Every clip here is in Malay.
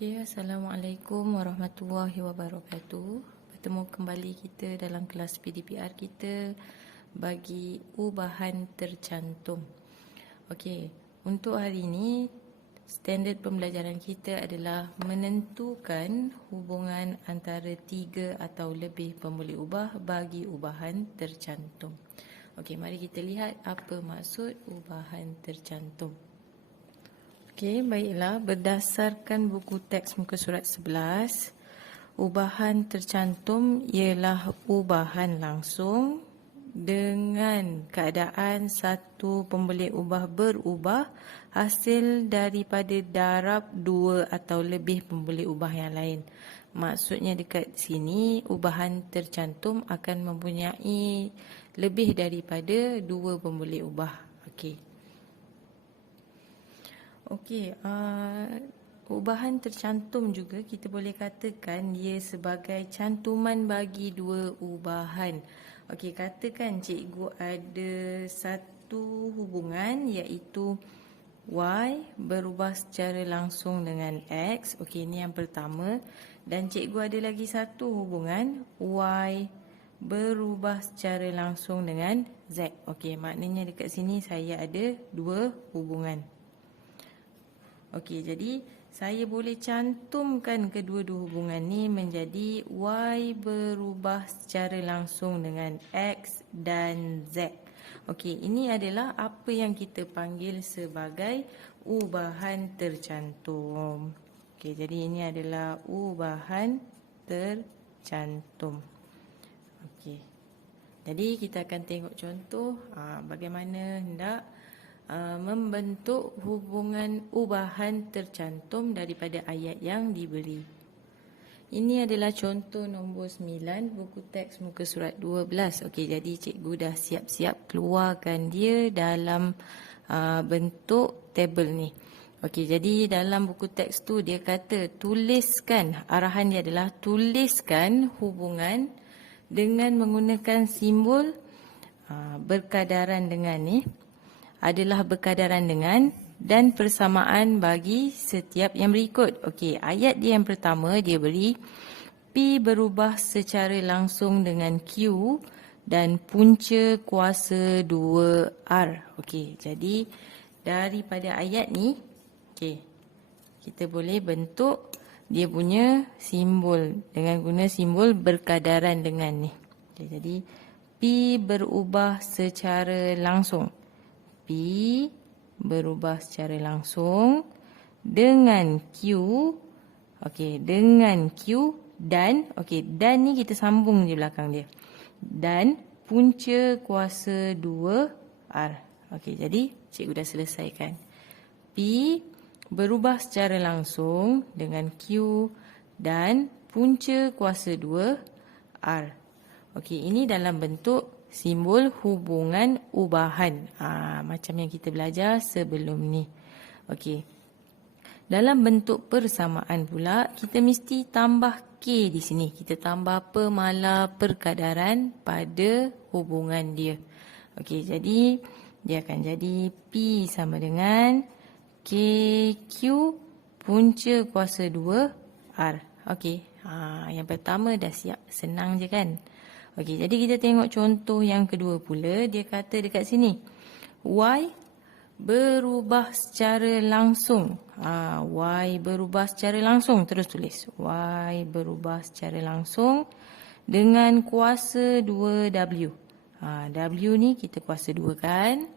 Assalamualaikum warahmatullahi wabarakatuh. Bertemu kembali kita dalam kelas PDPR kita bagi ubahan tercantum. Untuk hari ini standard pembelajaran kita adalah menentukan hubungan antara tiga atau lebih pembuli ubah bagi ubahan tercantum. Mari kita lihat apa maksud ubahan tercantum. Baiklah, berdasarkan buku teks muka surat 11, ubahan tercantum ialah ubahan langsung dengan keadaan satu pembuli ubah berubah hasil daripada darab dua atau lebih pembuli ubah yang lain. Maksudnya dekat sini ubahan tercantum akan mempunyai lebih daripada dua pembuli ubah. Ubahan tercantum juga kita boleh katakan dia sebagai cantuman bagi dua ubahan. Katakan cikgu ada satu hubungan iaitu Y berubah secara langsung dengan X. Ini yang pertama. Dan cikgu ada lagi satu hubungan Y berubah secara langsung dengan Z. Maknanya dekat sini saya ada dua hubungan. Jadi saya boleh cantumkan kedua-dua hubungan ni menjadi Y berubah secara langsung dengan X dan Z. Ini adalah apa yang kita panggil sebagai ubahan tercantum. Jadi ini adalah ubahan tercantum. Jadi kita akan tengok contoh bagaimana hendak membentuk hubungan ubahan tercantum daripada ayat yang diberi. Ini adalah contoh nombor 9 buku teks muka surat 12. Jadi cikgu dah siap-siap keluarkan dia dalam bentuk tabel ni. Jadi dalam buku teks tu dia kata tuliskan, arahan dia adalah tuliskan hubungan dengan menggunakan simbol berkadaran dengan ni. Adalah berkadaran dengan dan persamaan bagi setiap yang berikut. Ayat dia yang pertama dia beri P berubah secara langsung dengan Q dan punca kuasa 2R. Jadi daripada ayat ni kita boleh bentuk dia punya simbol dengan guna simbol berkadaran dengan ni. Jadi P berubah secara langsung. P berubah secara langsung dengan Q. Dengan Q dan dan ni kita sambung di belakang dia. Dan punca kuasa 2R. Jadi cikgu dah selesaikan. P berubah secara langsung dengan Q dan punca kuasa 2R. Ini dalam bentuk simbol hubungan ubahan. Macam yang kita belajar sebelum ni. Dalam bentuk persamaan pula, kita mesti tambah K di sini. Kita tambah pemala perkadaran pada hubungan dia. Jadi dia akan jadi P sama dengan KQ punca kuasa 2R. Yang pertama dah siap. Senang je kan? Jadi kita tengok contoh yang kedua pula. Dia kata dekat sini Y berubah secara langsung. Y berubah secara langsung. Terus tulis Y berubah secara langsung dengan kuasa 2W. W ni kita kuasa 2 kan.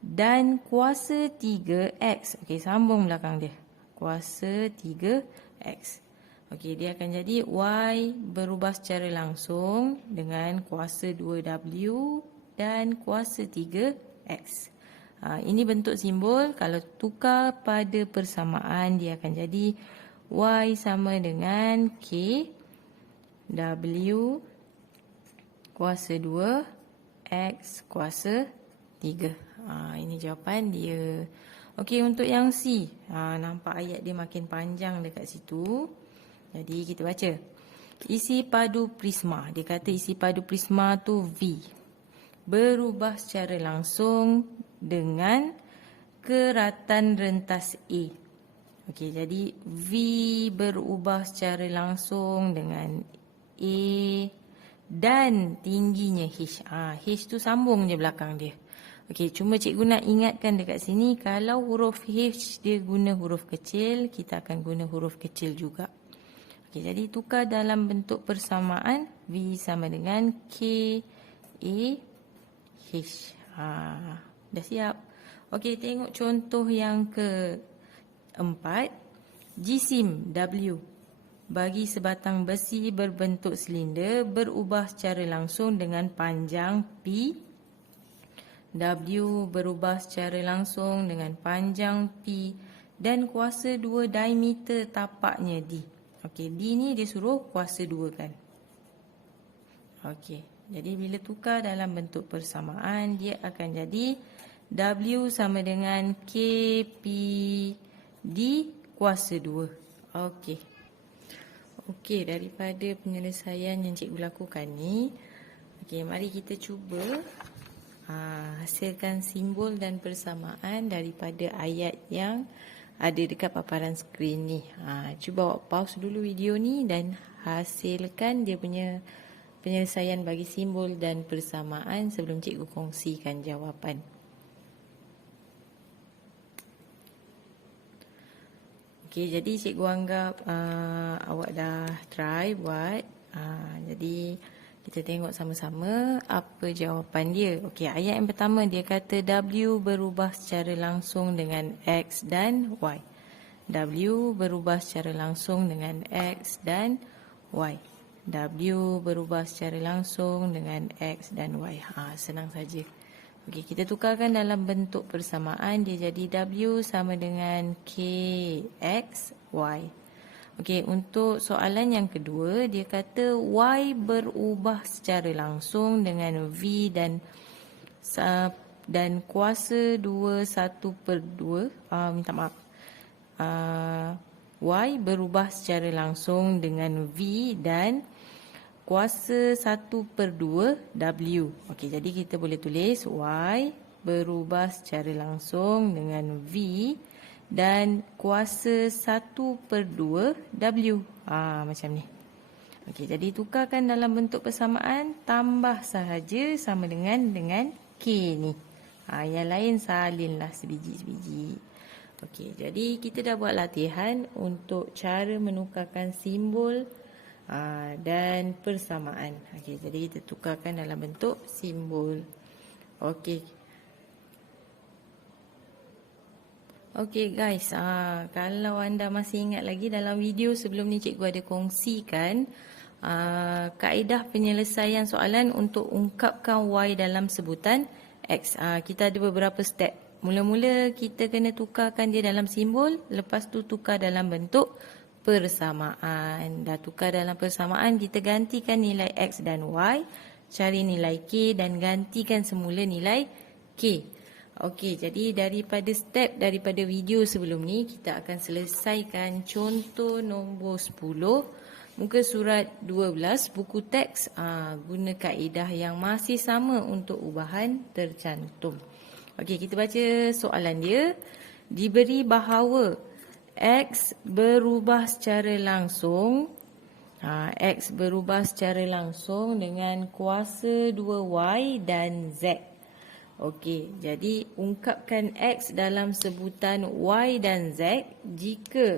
Dan kuasa 3X. Sambung belakang dia. Kuasa 3X. Dia akan jadi Y berubah secara langsung dengan kuasa 2W dan kuasa 3X. Ini bentuk simbol. Kalau tukar pada persamaan, dia akan jadi Y sama dengan K W kuasa 2 X kuasa 3. Ini jawapan dia. Untuk yang C, nampak ayat dia makin panjang dekat situ. Jadi kita baca. Isi padu prisma. Dia kata isi padu prisma tu V. Berubah secara langsung dengan keratan rentas A. Okey, jadi V berubah secara langsung dengan A dan tingginya H. H tu sambung je belakang dia. Okey, cuma cikgu nak ingatkan dekat sini, kalau huruf H dia guna huruf kecil, kita akan guna huruf kecil juga. Okey, jadi tukar dalam bentuk persamaan, V sama dengan K A H. Dah siap. Okey, tengok contoh yang keempat. Jisim W bagi sebatang besi berbentuk silinder berubah secara langsung dengan panjang P. W berubah secara langsung dengan panjang P dan kuasa 2 diameter tapaknya D. Okey, D ni dia suruh kuasa 2 kan. Okey, jadi bila tukar dalam bentuk persamaan, dia akan jadi W sama dengan KP D kuasa 2. Okey. Okey, daripada penyelesaian yang cikgu lakukan ni, okey, mari kita cuba hasilkan simbol dan persamaan daripada ayat yang ada dekat paparan skrin ni. Cuba awak pause dulu video ni dan hasilkan dia punya penyelesaian bagi simbol dan persamaan sebelum cikgu kongsikan jawapan. Okey, jadi cikgu anggap awak dah try buat. Jadi kita tengok sama-sama apa jawapan dia. Okey, ayat yang pertama dia kata W berubah secara langsung dengan X dan Y. W berubah secara langsung dengan X dan Y. W berubah secara langsung dengan X dan Y. Senang saja. Okey, kita tukarkan dalam bentuk persamaan, dia jadi W sama dengan KX Y. Okey, untuk soalan yang kedua, dia kata Y berubah secara langsung dengan V dan kuasa 2/1/2. Minta maaf. Y berubah secara langsung dengan V dan kuasa 1/2 W. Okey, jadi kita boleh tulis Y berubah secara langsung dengan V dan kuasa 1/2 W. Macam ni. Okey, jadi tukarkan dalam bentuk persamaan, tambah sahaja sama dengan K ni. Yang lain salinlah sebiji-sebiji. Okey, jadi kita dah buat latihan untuk cara menukarkan simbol dan persamaan. Okey, jadi kita tukarkan dalam bentuk simbol. Okey. Okey guys, kalau anda masih ingat lagi dalam video sebelum ni cikgu ada kongsikan kaedah penyelesaian soalan untuk ungkapkan Y dalam sebutan X. Kita ada beberapa step. Mula-mula kita kena tukarkan dia dalam simbol, lepas tu tukar dalam bentuk persamaan. Dah tukar dalam persamaan, kita gantikan nilai X dan Y, cari nilai K dan gantikan semula nilai K. Okey, jadi daripada video sebelum ni, kita akan selesaikan contoh nombor 10, muka surat 12, buku teks, guna kaedah yang masih sama untuk ubahan tercantum. Okey, kita baca soalan dia. Diberi bahawa X berubah secara langsung, X berubah secara langsung dengan kuasa 2Y dan Z. Okey, jadi ungkapkan X dalam sebutan Y dan Z jika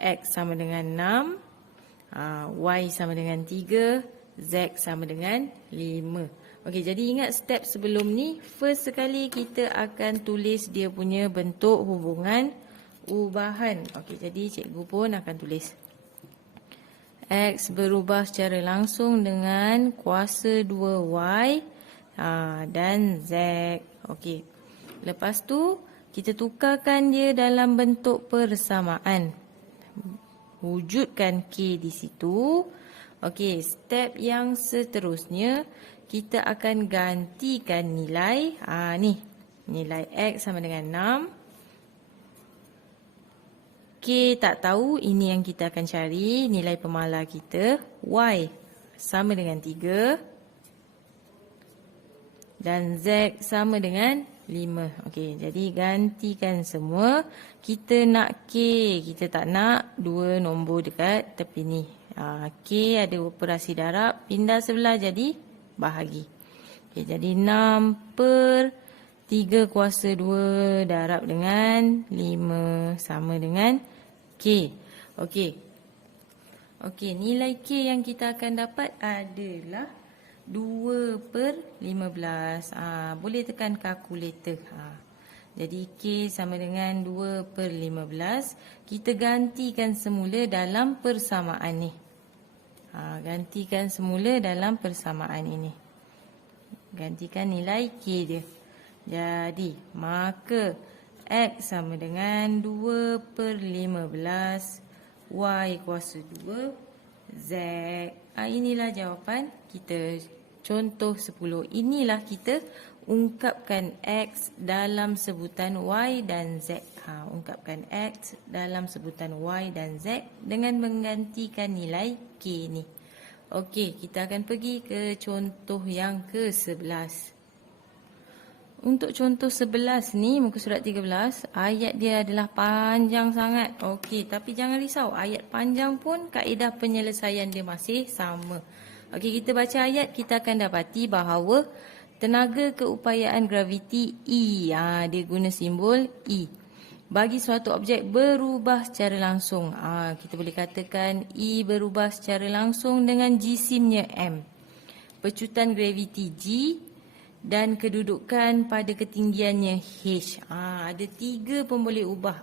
X sama dengan 6, Y sama dengan 3, Z sama dengan 5. Okey, jadi ingat step sebelum ni, first sekali kita akan tulis dia punya bentuk hubungan ubahan. Okey, jadi cikgu pun akan tulis X berubah secara langsung dengan kuasa 2Y dan Z. Okey. Lepas tu kita tukarkan dia dalam bentuk persamaan. Wujudkan K di situ. Okey, step yang seterusnya kita akan gantikan nilai ni. Nilai X sama dengan 6. K tak tahu, ini yang kita akan cari, nilai pemalar kita. Y sama dengan 3. Dan Z sama dengan 5. Okey, jadi gantikan semua. Kita nak K, kita tak nak dua nombor dekat tepi ni. K ada operasi darab, pindah sebelah jadi bahagi. Okey, jadi 6 per 3 kuasa 2 darab dengan 5 sama dengan K. Okey. Okey, nilai K yang kita akan dapat adalah 2 per 15. Boleh tekan kalkulator. Jadi K sama dengan 2 per 15. Kita gantikan semula dalam persamaan ni. Gantikan semula dalam persamaan ini. Gantikan nilai K dia. Jadi, maka X sama dengan 2 per 15 Y kuasa 2 Z. Inilah jawapan kita. Contoh 10. Inilah kita ungkapkan X dalam sebutan Y dan Z. Ungkapkan X dalam sebutan Y dan Z dengan menggantikan nilai K ni. Okey, kita akan pergi ke contoh yang ke-11. Untuk contoh 11 ni, muka surat 13, ayat dia adalah panjang sangat. Okey, tapi jangan risau. Ayat panjang pun kaedah penyelesaian dia masih sama. Okey, kita baca ayat, kita akan dapati bahawa tenaga keupayaan graviti E, dia guna simbol E, bagi suatu objek berubah secara langsung. Kita boleh katakan E berubah secara langsung dengan jisimnya M. Pecutan graviti G dan kedudukan pada ketinggiannya H. Ada 4 pemboleh ubah.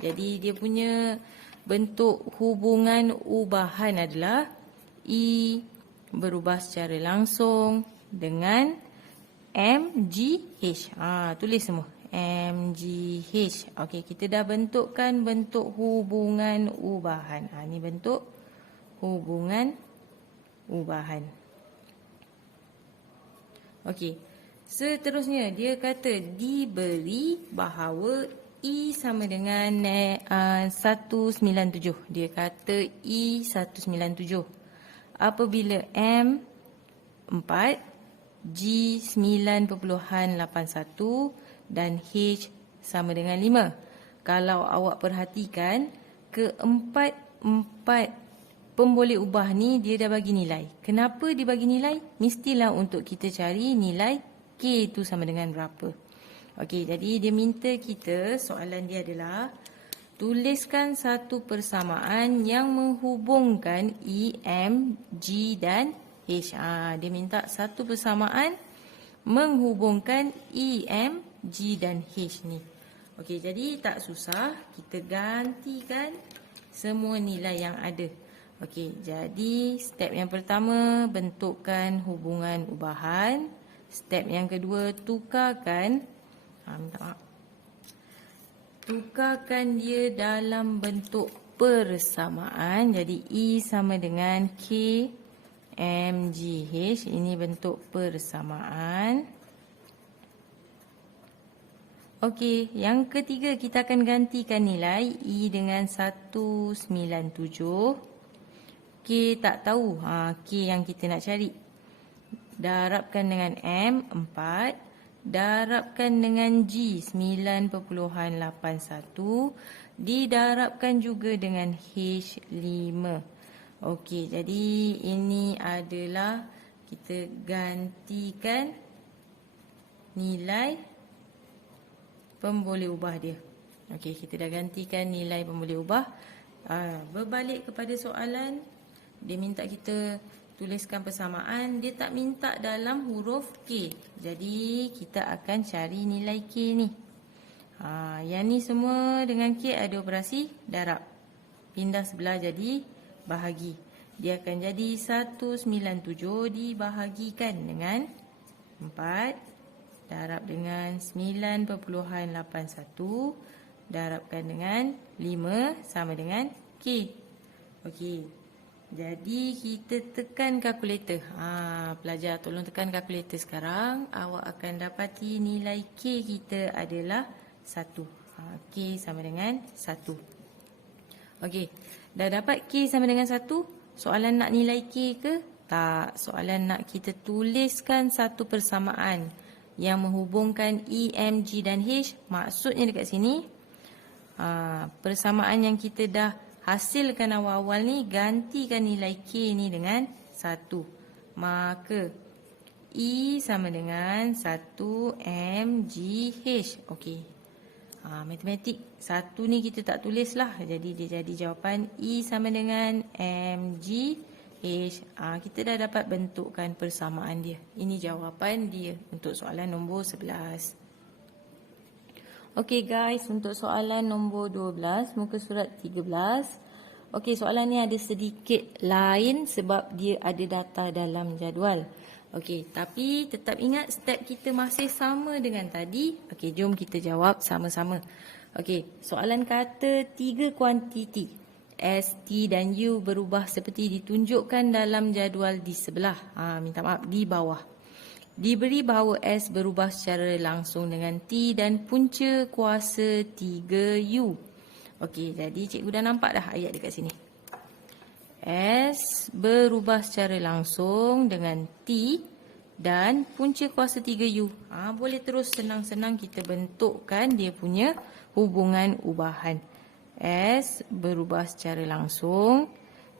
Jadi dia punya bentuk hubungan ubahan adalah E berubah secara langsung dengan MGH. Tulis semua. MGH. Okey, kita dah bentukkan bentuk hubungan ubahan. Ini bentuk hubungan ubahan. Okey. Seterusnya dia kata diberi bahawa E sama dengan 197. Dia kata E 197. Apabila M 4, G 9.81 dan H sama dengan 5. Kalau awak perhatikan, keempat pemboleh ubah ni dia dah bagi nilai. Kenapa dia bagi nilai? Mestilah untuk kita cari nilai K tu sama dengan berapa. Okey, jadi dia minta kita, soalan dia adalah tuliskan satu persamaan yang menghubungkan E, M, G dan H. Dia minta satu persamaan menghubungkan E, M, G dan H ni. Okey, jadi tak susah. Kita gantikan semua nilai yang ada. Okey, jadi step yang pertama bentukkan hubungan ubahan. Step yang kedua tukarkan tukarkan dia dalam bentuk persamaan. Jadi E sama dengan K MGH. Ini bentuk persamaan. Okey, yang ketiga kita akan gantikan nilai E dengan 197. K tak tahu. K yang kita nak cari. Darabkan dengan M 4. Darabkan dengan G 9.81. Didarabkan juga dengan H 5. Okey, jadi ini adalah kita gantikan nilai pemboleh ubah dia. Okey, kita dah gantikan nilai pemboleh ubah. Berbalik kepada soalan. Dia minta kita tuliskan persamaan. Dia tak minta dalam huruf K. Jadi kita akan cari nilai K ni. Yang ni semua dengan K ada operasi darab. Pindah sebelah jadi bahagi. Dia akan jadi 197 dibahagikan dengan 4. Darab dengan 9.81. Darabkan dengan 5 sama dengan K. Okey. Jadi kita tekan kalkulator. Pelajar tolong tekan kalkulator sekarang. Awak akan dapati nilai K kita adalah 1. K sama dengan 1. Okey. Dah dapat K sama dengan 1. Soalan nak nilai K ke? Tak. Soalan nak kita tuliskan satu persamaan yang menghubungkan E, M, G dan H. Maksudnya dekat sini, persamaan yang kita dah hasilkan awal-awal ni, gantikan nilai K ni dengan 1. Maka E sama dengan 1 M, G, H. Okey. Matematik 1 ni kita tak tulis lah. Jadi dia jadi jawapan E sama dengan M, G, H. Kita dah dapat bentukkan persamaan dia. Ini jawapan dia untuk soalan nombor 11. Okey guys, untuk soalan nombor 12, muka surat 13. Okey, soalan ni ada sedikit lain sebab dia ada data dalam jadual. Okey, tapi tetap ingat step kita masih sama dengan tadi. Okey, jom kita jawab sama-sama. Okey, soalan kata 3 kuantiti S, T dan U berubah seperti ditunjukkan dalam jadual di sebelah. Minta maaf, di bawah. Diberi bahawa S berubah secara langsung dengan T dan punca kuasa 3U. Okey, jadi cikgu dah nampak dah ayat dekat sini. S berubah secara langsung dengan T dan punca kuasa 3U. Boleh terus senang-senang kita bentukkan dia punya hubungan ubahan. S berubah secara langsung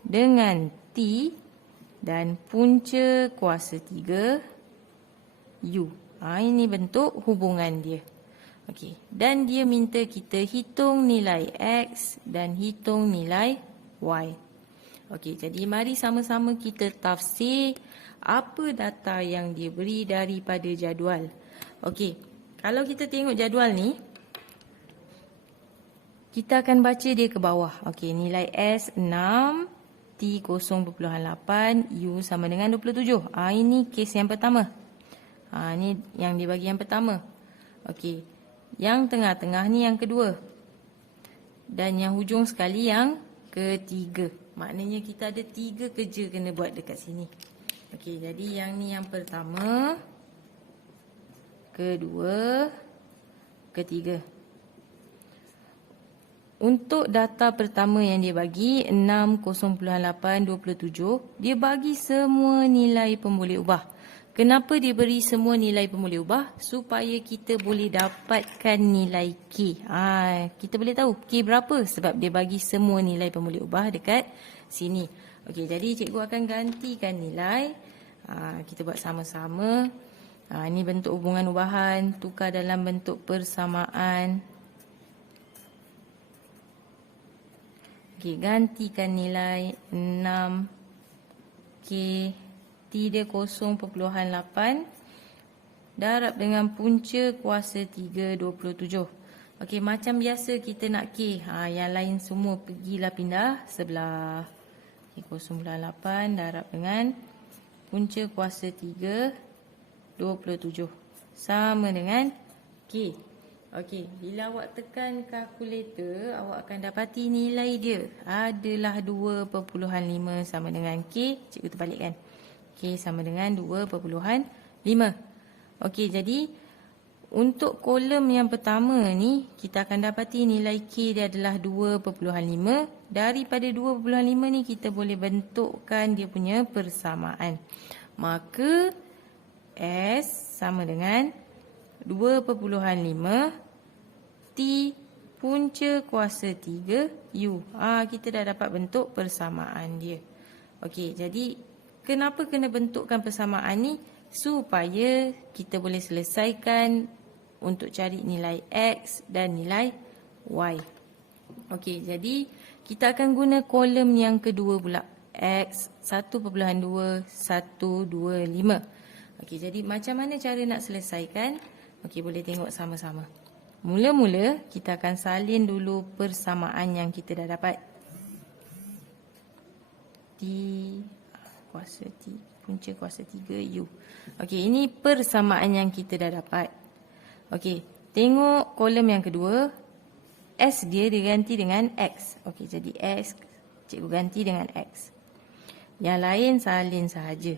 dengan T dan punca kuasa 3U. Ini bentuk hubungan dia. Okey, dan dia minta kita hitung nilai X dan hitung nilai Y. Okey, jadi mari sama-sama kita tafsir apa data yang dia beri daripada jadual. Okey, kalau kita tengok jadual ni, kita akan baca dia ke bawah. Okey, nilai S 6, T 0.8, U sama dengan 27. Ini kes yang pertama. Ini yang dia bagi yang pertama. Okey, yang tengah-tengah ni yang kedua. Dan yang hujung sekali yang ketiga. Maknanya kita ada 3 kerja kena buat dekat sini. Okey, jadi yang ni yang pertama, kedua, ketiga. Untuk data pertama yang dia bagi 6.827, dia bagi semua nilai pemboleh ubah. Kenapa dia beri semua nilai pemboleh ubah? Supaya kita boleh dapatkan nilai K. Kita boleh tahu K berapa sebab dia bagi semua nilai pemboleh ubah dekat sini. Okey, jadi cikgu akan gantikan nilai. Kita buat sama-sama. Ini bentuk hubungan ubahan, tukar dalam bentuk persamaan. Okey, gantikan nilai 6K T dia 0.8 darab dengan punca kuasa 3, 27. Okey, macam biasa kita nak K. Yang lain semua pergilah pindah sebelah. Okay, 0.8 darab dengan punca kuasa 3, 27. Sama dengan K. Okey, bila awak tekan kalkulator, awak akan dapati nilai dia adalah 2.5 sama dengan K. Cikgu terbalikkan. K sama dengan 2.5. Okey, jadi untuk kolom yang pertama ni, kita akan dapati nilai K dia adalah 2.5. Daripada 2.5 ni kita boleh bentukkan dia punya persamaan. Maka S sama dengan 2.5 T punca kuasa 3U. Kita dah dapat bentuk persamaan dia. Okey, jadi kenapa kena bentukkan persamaan ni? Supaya kita boleh selesaikan untuk cari nilai X dan nilai Y. Okey, jadi kita akan guna kolom yang kedua pula. X 1.2, 125. Okey, jadi macam mana cara nak selesaikan? Okey, boleh tengok sama-sama. Mula-mula kita akan salin dulu persamaan yang kita dah dapat. T kuasa T punca kuasa 3U. Okey, ini persamaan yang kita dah dapat. Okey, tengok kolom yang kedua. S dia diganti dengan X. Okey, jadi X cikgu ganti dengan X. Yang lain salin sahaja.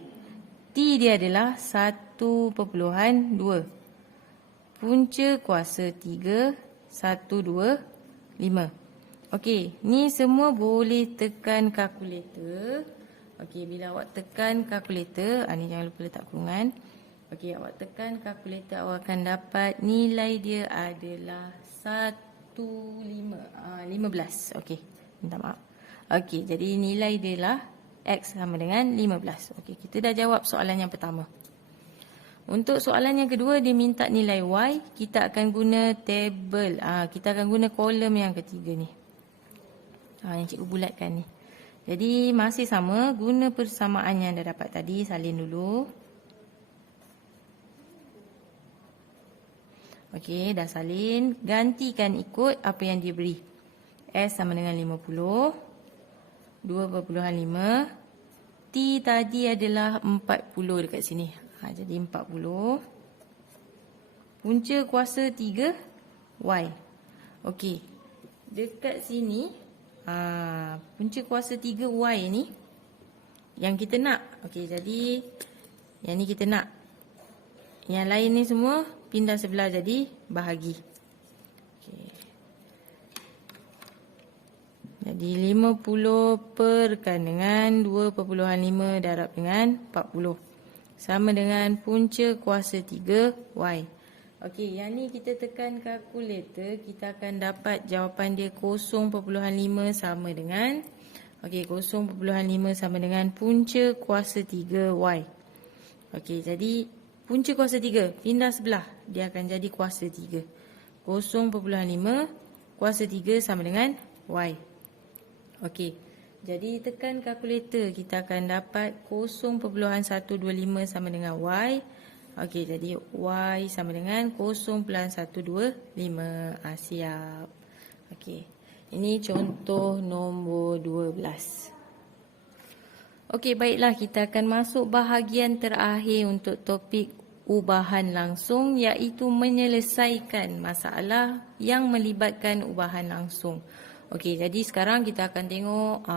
T dia adalah 1.2. Punca kuasa 3, 125. Okey, ni semua boleh tekan kalkulator. Okey, bila awak tekan kalkulator, ni jangan lupa letak kurungan. Okey, awak tekan kalkulator, awak akan dapat nilai dia adalah 15. Okey, minta maaf. Okey, jadi nilai dia lah X sama dengan 15. Okey, kita dah jawab soalan yang pertama. Untuk soalan yang kedua, dia minta nilai Y. Kita akan guna table. Kita akan guna kolom yang ketiga ni. Yang cikgu bulatkan ni. Jadi masih sama, guna persamaan yang dah dapat tadi. Salin dulu. Okey, dah salin. Gantikan ikut apa yang dia beri. S sama dengan 50. 2.5. T tadi adalah 40 dekat sini. Jadi 40. Punca kuasa 3 Y. Okey. Dekat sini punca kuasa 3 Y ni yang kita nak. Okey, jadi yang ni kita nak. Yang lain ni semua pindah sebelah jadi bahagi. Okey. Jadi 50 perkan dengan 2.5 darab dengan 40. Sama dengan punca kuasa 3 Y. Okey, yang ni kita tekan kalkulator, kita akan dapat jawapan dia 0.5 sama dengan 0.5 sama dengan punca kuasa 3 Y. Okey, jadi punca kuasa 3 pindah sebelah, dia akan jadi kuasa 3. 0.5 kuasa 3 sama dengan Y. Okey. Jadi tekan kalkulator, kita akan dapat 0.125 sama dengan Y. Okey, jadi Y sama dengan 0.125. Siap. Okey. Ini contoh nombor 12. Okey, baiklah, kita akan masuk bahagian terakhir untuk topik ubahan langsung, iaitu menyelesaikan masalah yang melibatkan ubahan langsung. Okey, jadi sekarang kita akan tengok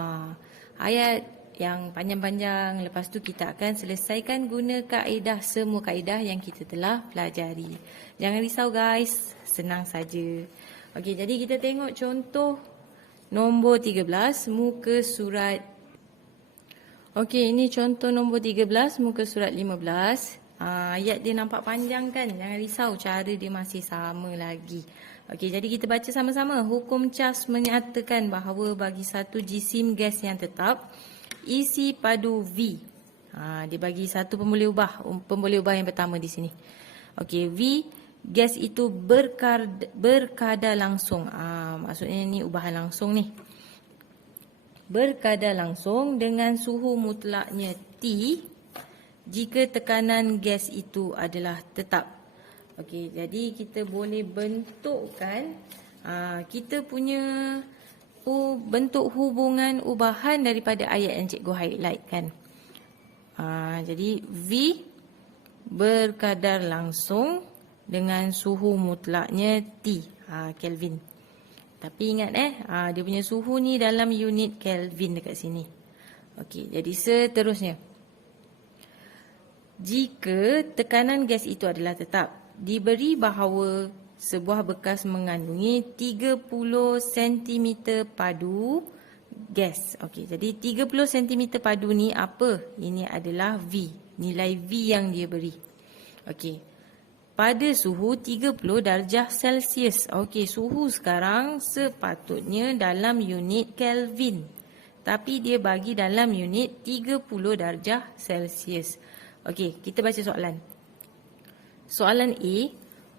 ayat yang panjang-panjang. Lepas tu kita akan selesaikan guna kaedah, semua kaedah yang kita telah pelajari. Jangan risau guys, senang saja. Okey, jadi kita tengok contoh nombor 13, muka surat. Okey, ini contoh nombor 13, muka surat 15. Ayat dia nampak panjang kan? Jangan risau, cara dia masih sama lagi. Okey, jadi kita baca sama-sama. Hukum Charles menyatakan bahawa bagi satu jisim gas yang tetap, isi padu V. Dia bagi satu pemboleh ubah yang pertama di sini. Okey, V, gas itu berkadar langsung. Maksudnya ni ubahan langsung ni. Berkadar langsung dengan suhu mutlaknya T jika tekanan gas itu adalah tetap. Okey, jadi kita boleh bentukkan kita punya bentuk hubungan ubahan daripada ayat yang cikgu highlightkan. Jadi V berkadar langsung dengan suhu mutlaknya T, Kelvin. Tapi ingat dia punya suhu ni dalam unit Kelvin dekat sini. Okey, jadi seterusnya. Jika tekanan gas itu adalah tetap, diberi bahawa sebuah bekas mengandungi 30 cm padu gas. Okey, jadi 30 cm padu ni apa? Ini adalah V, nilai V yang dia beri. Okey. Pada suhu 30 darjah Celsius. Okey, suhu sekarang sepatutnya dalam unit Kelvin. Tapi dia bagi dalam unit 30 darjah Celsius. Okey, kita baca soalan. Soalan A,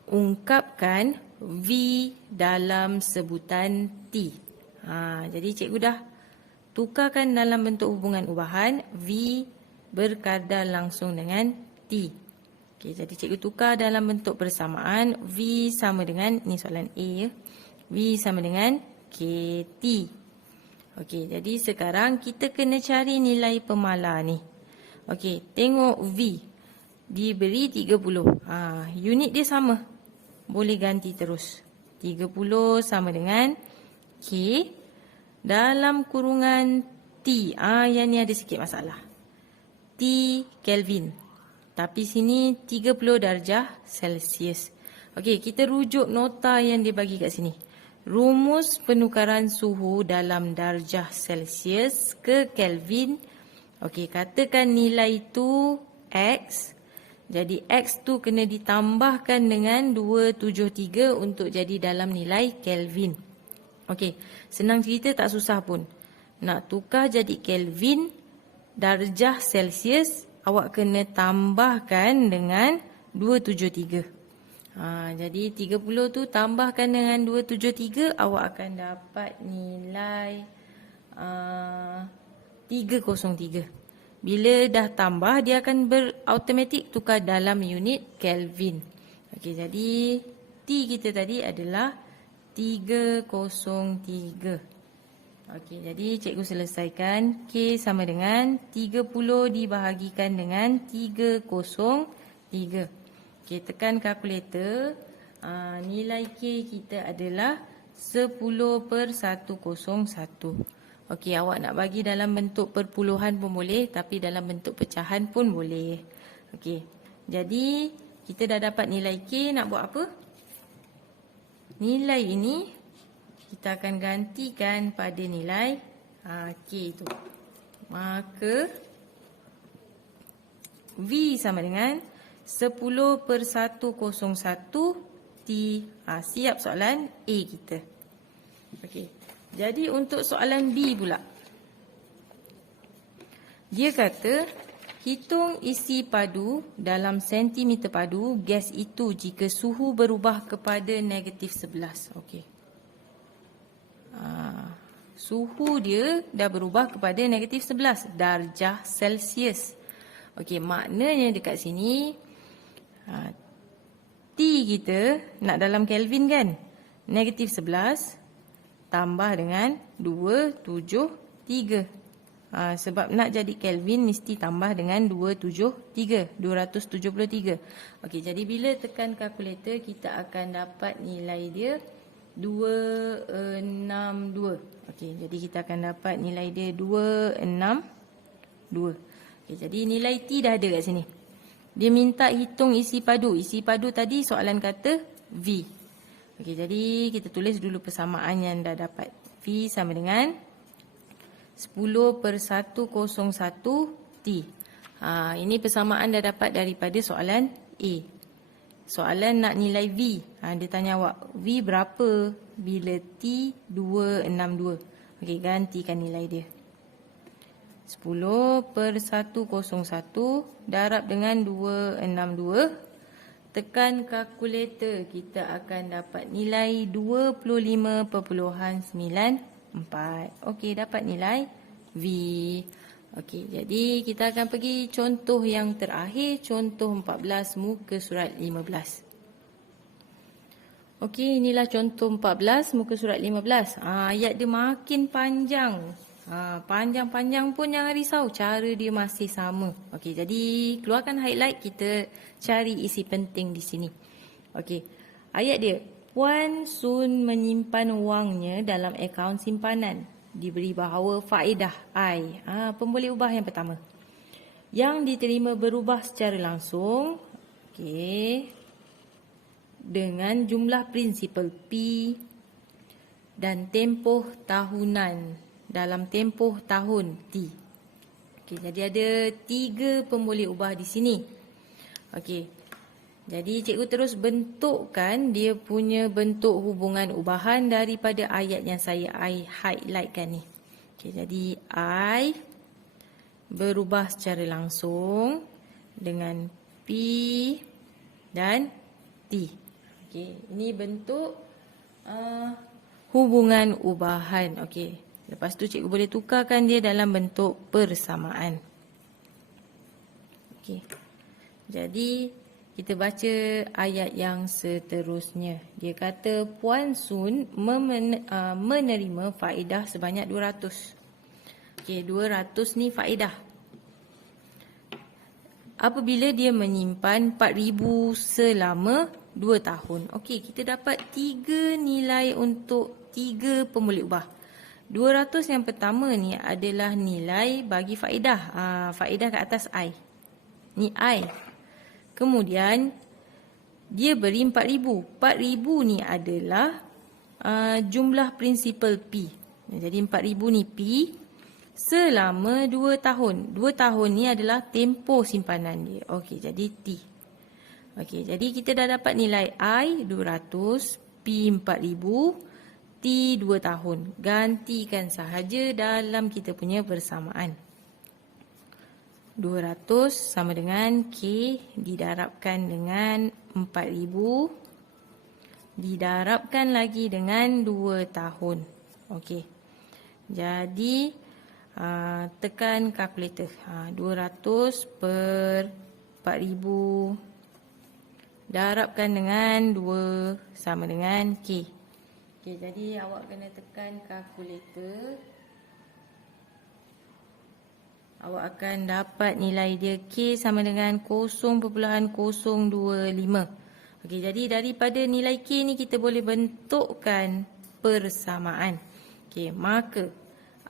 ungkapkan V dalam sebutan T. Jadi cikgu dah tukarkan dalam bentuk hubungan ubahan V berkadar langsung dengan T. Okey, jadi cikgu tukar dalam bentuk persamaan V sama dengan, ni soalan A ya, V sama dengan KT. Okey, jadi sekarang kita kena cari nilai pemala ni. Okey, tengok V diberi 30. Unit dia sama. Boleh ganti terus. 30 sama dengan K dalam kurungan T. Yang ni ada sikit masalah. T Kelvin. Tapi sini 30 darjah Celsius. Okey, kita rujuk nota yang dia bagi kat sini. Rumus penukaran suhu dalam darjah Celsius ke Kelvin. Okey, katakan nilai itu X Jadi X tu kena ditambahkan dengan 273 untuk jadi dalam nilai Kelvin. Okey, senang cerita tak susah pun. Nak tukar jadi Kelvin, darjah Celsius, awak kena tambahkan dengan 273. Jadi 30 tu tambahkan dengan 273, awak akan dapat nilai 303. Bila dah tambah, dia akan automatik tukar dalam unit Kelvin. Okey, jadi T kita tadi adalah 303. Okey, jadi cikgu selesaikan. K sama dengan 30 dibahagikan dengan 303. Okey, tekan kalkulator. Nilai K kita adalah 10/101. Okey, awak nak bagi dalam bentuk perpuluhan pun boleh, tapi dalam bentuk pecahan pun boleh. Okey, jadi kita dah dapat nilai K, nak buat apa? Nilai ini kita akan gantikan pada nilai K itu. Maka V sama dengan 10/101 T. Siap soalan A kita. Okey. Jadi untuk soalan B pula. Dia kata, hitung isi padu dalam sentimeter padu gas itu jika suhu berubah kepada -11. Okey. Suhu dia dah berubah kepada -11 darjah Celsius. Okey, maknanya dekat sini T kita nak dalam Kelvin kan? -11 tambah dengan 273. Sebab nak jadi Kelvin mesti tambah dengan 273. Okey, jadi bila tekan kalkulator kita akan dapat nilai dia 262. Okey, jadi kita akan dapat nilai dia 262. Okey, jadi nilai T dah ada kat sini. Dia minta hitung isi padu. Isi padu tadi soalan kata V. Okey, jadi kita tulis dulu persamaan yang dah dapat. V sama dengan 10/101 T. Ini persamaan dah dapat daripada soalan A. Soalan nak nilai V. Dia tanya awak, V berapa bila T 262? Okey, gantikan nilai dia. 10/101 darab dengan 262. Tekan kalkulator, kita akan dapat nilai 25.94. Okey, dapat nilai V. Okey, jadi kita akan pergi contoh yang terakhir, contoh 14 muka surat 15. Okey, inilah contoh 14 muka surat 15. Ayat dia makin panjang. Panjang-panjang pun jangan risau, cara dia masih sama. Okey, jadi keluarkan highlight, kita cari isi penting di sini. Okey, ayat dia, Puan Sun menyimpan wangnya dalam akaun simpanan. Diberi bahawa faedah I. Pemboleh ubah yang pertama. Yang diterima berubah secara langsung. Okey. Dengan jumlah prinsipal P dan tempoh tahunan dalam tempoh tahun T. Okey, jadi ada 3 pemboleh ubah di sini. Okey. Jadi cikgu terus bentukkan dia punya bentuk hubungan ubahan daripada ayat yang saya highlightkan ni. Okey, jadi I berubah secara langsung dengan P dan T. Okey, ini bentuk hubungan ubahan. Okey. Lepas tu cikgu boleh tukarkan dia dalam bentuk persamaan. Okey. Jadi kita baca ayat yang seterusnya. Dia kata Puan Sun menerima faedah sebanyak 200. Okey, 200 ni faedah. Apabila dia menyimpan 4,000 selama 2 tahun. Okey, kita dapat 3 nilai untuk 3 pemboleh ubah. 200 yang pertama ni adalah nilai bagi faedah. Faedah kat atas I. Ni I. Kemudian dia beri 4,000. 4,000 ni adalah jumlah prinsipal P. Jadi 4,000 ni P selama 2 tahun. 2 tahun ni adalah tempoh simpanan dia. Okey, jadi T. Okey, jadi kita dah dapat nilai I 200, P 4000, T 2 tahun. Gantikan sahaja dalam kita punya persamaan. 200 sama dengan K didarabkan dengan 4000 didarabkan lagi dengan 2 tahun. Okey. Jadi tekan kalkulator. 200 per 4000 darabkan dengan 2 sama dengan K. Okey, jadi awak kena tekan kalkulator. Awak akan dapat nilai dia K sama dengan 0.025. Okey, jadi daripada nilai K ni kita boleh bentukkan persamaan. Okey, maka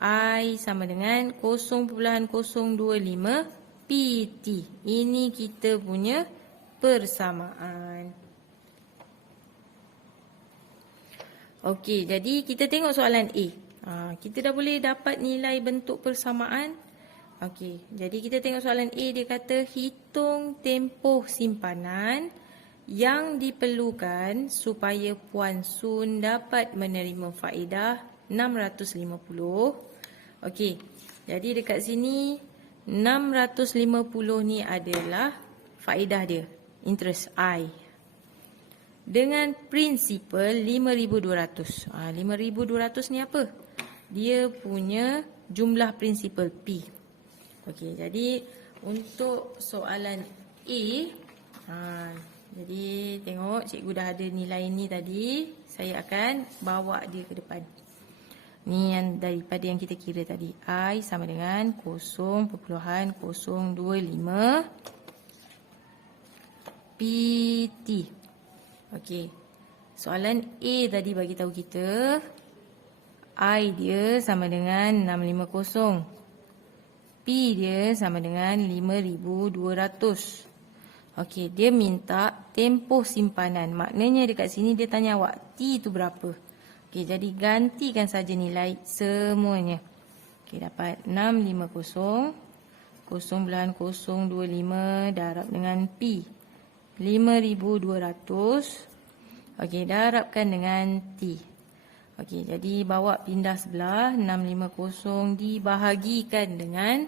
I sama dengan 0.025 PT. Ini kita punya persamaan. Okey, jadi kita tengok soalan A. Kita dah boleh dapat nilai bentuk persamaan. Okey, jadi kita tengok soalan A, dia kata hitung tempoh simpanan yang diperlukan supaya Puan Sun dapat menerima faedah 650. Okey, jadi dekat sini 650 ni adalah faedah dia, interest I. Dengan prinsipal 5200. 5200 ni apa? Dia punya jumlah prinsipal P. Okey, jadi untuk soalan A, jadi tengok cikgu dah ada nilai ni tadi. Saya akan bawa dia ke depan. Ni yang daripada yang kita kira tadi. I sama dengan 0.025 PT. Okey. Soalan A tadi bagi tahu kita I dia sama dengan 650. P dia sama dengan 5200. Okey, dia minta tempoh simpanan. Maknanya dekat sini dia tanya awak T tu berapa. Okey, jadi gantikan saja nilai semuanya. Okey, dapat 650 0.025 darab dengan P 5200. Okey, darabkan dengan T. Okey, jadi bawa pindah sebelah. 650 dibahagikan dengan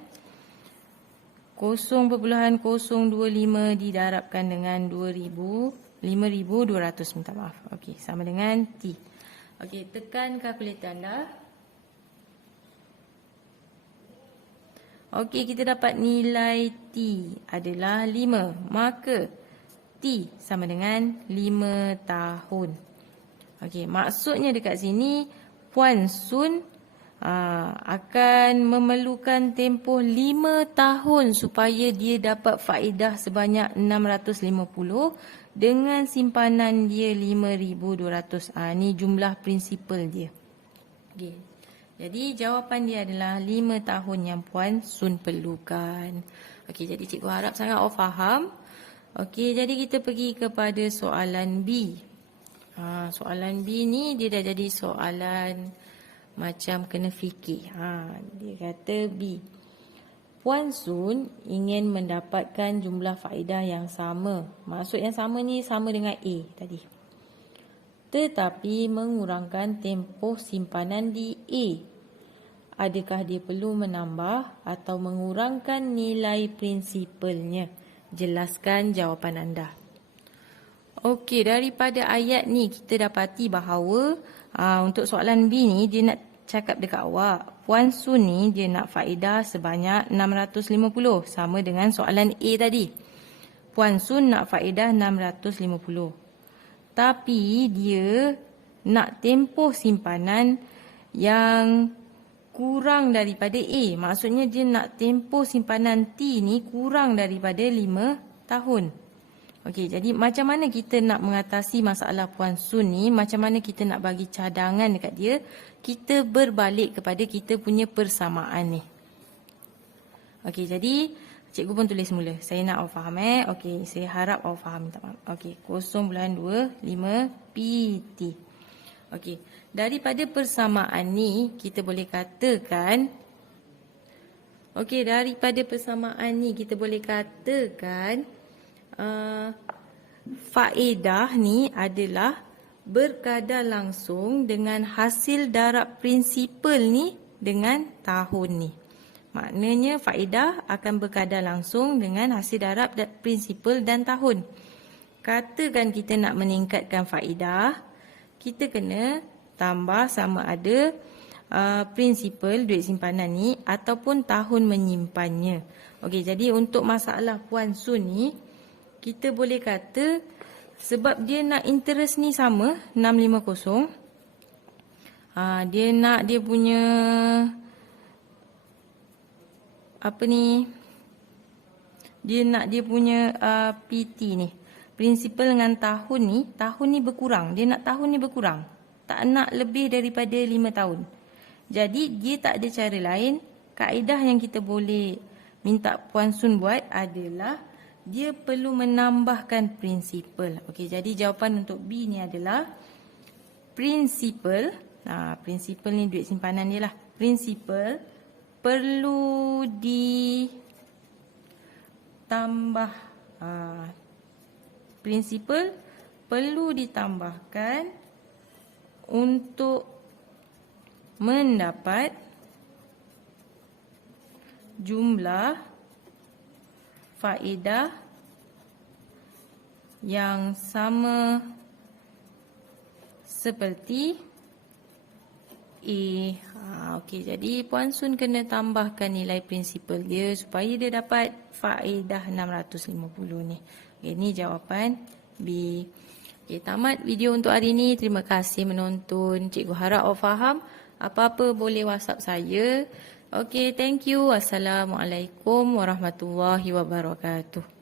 0.025 didarabkan dengan 5200, minta maaf. Okey, sama dengan T. Okey, tekan kalkulator anda. Okey, kita dapat nilai T adalah 5. Maka T sama dengan 5 tahun. Okey, maksudnya dekat sini Puan Sun akan memerlukan tempoh 5 tahun supaya dia dapat faedah sebanyak 650 dengan simpanan dia 5200. Ni jumlah prinsipal dia. Okey. Jadi jawapan dia adalah 5 tahun yang Puan Sun perlukan. Okey, jadi cikgu harap sangat awak faham. Okey, jadi kita pergi kepada soalan B. Soalan B ni dia dah jadi soalan macam kena fikir. Dia kata B. Puan Sun ingin mendapatkan jumlah faedah yang sama. Maksud yang sama ni sama dengan A tadi. Tetapi mengurangkan tempoh simpanan di A. Adakah dia perlu menambah atau mengurangkan nilai prinsipalnya? Jelaskan jawapan anda. Okey, daripada ayat ni kita dapati bahawa untuk soalan B ni dia nak cakap dekat awak, Puan Sun ni dia nak faedah sebanyak 650 sama dengan soalan A tadi. Puan Sun nak faedah 650. Tapi dia nak tempoh simpanan yang kurang daripada A. Maksudnya dia nak tempoh simpanan T ni kurang daripada 5 tahun. Okey, jadi macam mana kita nak mengatasi masalah Puan Sun ni? Macam mana kita nak bagi cadangan dekat dia? Kita berbalik kepada kita punya persamaan ni. Okey, jadi cikgu pun tulis mula. Saya nak awak faham Okey, saya harap awak faham. Okey, 0.25 PT. Okey, daripada persamaan ni kita boleh katakan faedah ni adalah berkadar langsung dengan hasil darab prinsipal ni dengan tahun ni. Maknanya faedah akan berkadar langsung dengan hasil darab prinsipal dan tahun. Katakan kita nak meningkatkan faedah, kita kena tambah sama ada prinsipal duit simpanan ni ataupun tahun menyimpannya. Okey, jadi untuk masalah Puan Sun ni, kita boleh kata sebab dia nak interest ni sama 650, dia nak dia punya PT ni, prinsipal dengan tahun ni berkurang. Dia nak tahun ni berkurang, tak nak lebih daripada 5 tahun. Jadi dia tak ada cara lain. Kaedah yang kita boleh minta Puan Sun buat adalah dia perlu menambahkan prinsipal. Okey, jadi jawapan untuk B ni adalah prinsipal. Prinsipal ni duit simpanan dia lah. Prinsipal perlu ditambah. Prinsipal perlu ditambahkan untuk mendapat jumlah faedah yang sama seperti A. Okey, jadi Puan Sun kena tambahkan nilai prinsipal dia supaya dia dapat faedah 650 ni. Ini jawapan B. Okay, tamat video untuk hari ini. Terima kasih menonton. Cikgu harap awak faham. Apa-apa boleh WhatsApp saya. Okay, thank you. Assalamualaikum warahmatullahi wabarakatuh.